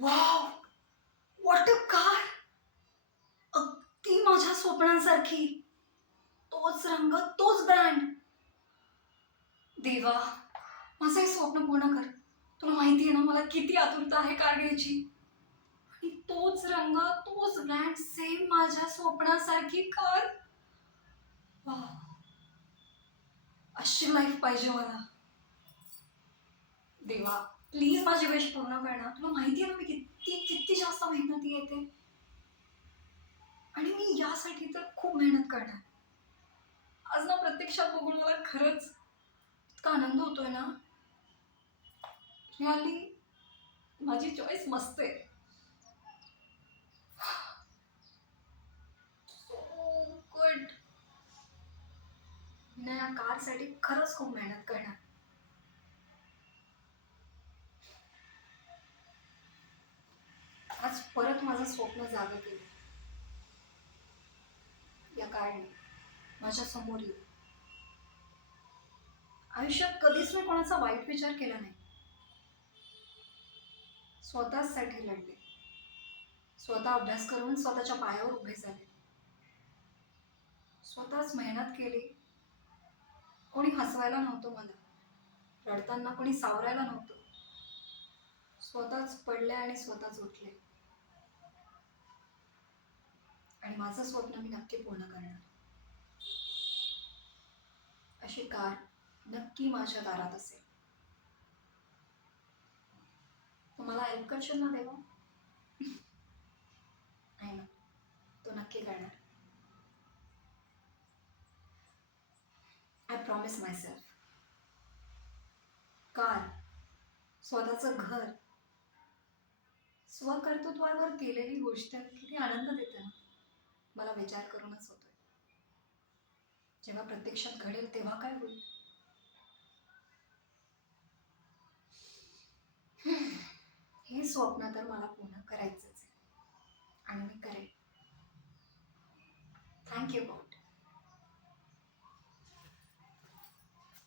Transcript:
Wow, what a car! अगदी माझ्या स्वप्नांसारखी. तोच रंग, तोच ब्रँड. देवा, माझं हे स्वप्न पूर्ण कर. तुला माहिती आहे ना मला किती आतुरता आहे कार घ्यायची. आणि तोच रंग, तोच ब्रँड, सेम माझ्या स्वप्नासारखी कार. वाव, अशी लाईफ पाहिजे मला. देवा, प्लीज माझी विश पूर्ण कर ना. तुला माहिती आहे ना मी किती किती जास्त मेहनती येते. आणि मी यासाठी तर खूप मेहनत करणार. आज ना प्रत्यक्षात बघून मला खरंच इतका आनंद होतोय ना. रिअली माझी चॉईस मस्त आहे. So good. मी ना या कारसाठी खरंच खूप मेहनत करणार. आज परत माझं स्वप्न जागं केलं या कारने. माझ्या समोर येऊ. आयुष्यात कधीच मी कोणाचा वाईट विचार केला नाही. स्वतःच साठी लढले. स्वतः अभ्यास करून स्वतःच्या पायावर उभे झाले. स्वतःच मेहनत केली. कोणी हसवायला नव्हतं मला. रडताना कोणी सावरायला नव्हतं. स्वतःच पडले आणि स्वतःच उठले. आणि माझं स्वप्न मी नक्की पूर्ण करणार. अशी कार नक्की माझ्या दारात असेल. तू मला हेल्प करशील ना देवा? नाही ना, तू नक्की करणार. I promise my self. Car, स्वतःचं घर, स्वकर्तृत्वावर केलेली गोष्ट किती आनंद देते ना. मला विचार करूनच होतोय. जेव्हा प्रत्यक्षात घडेल तेव्हा काय होईल. हे स्वप्न तर मला पूर्ण करायचंच आहे. आणि मी करेन. थँक्यू.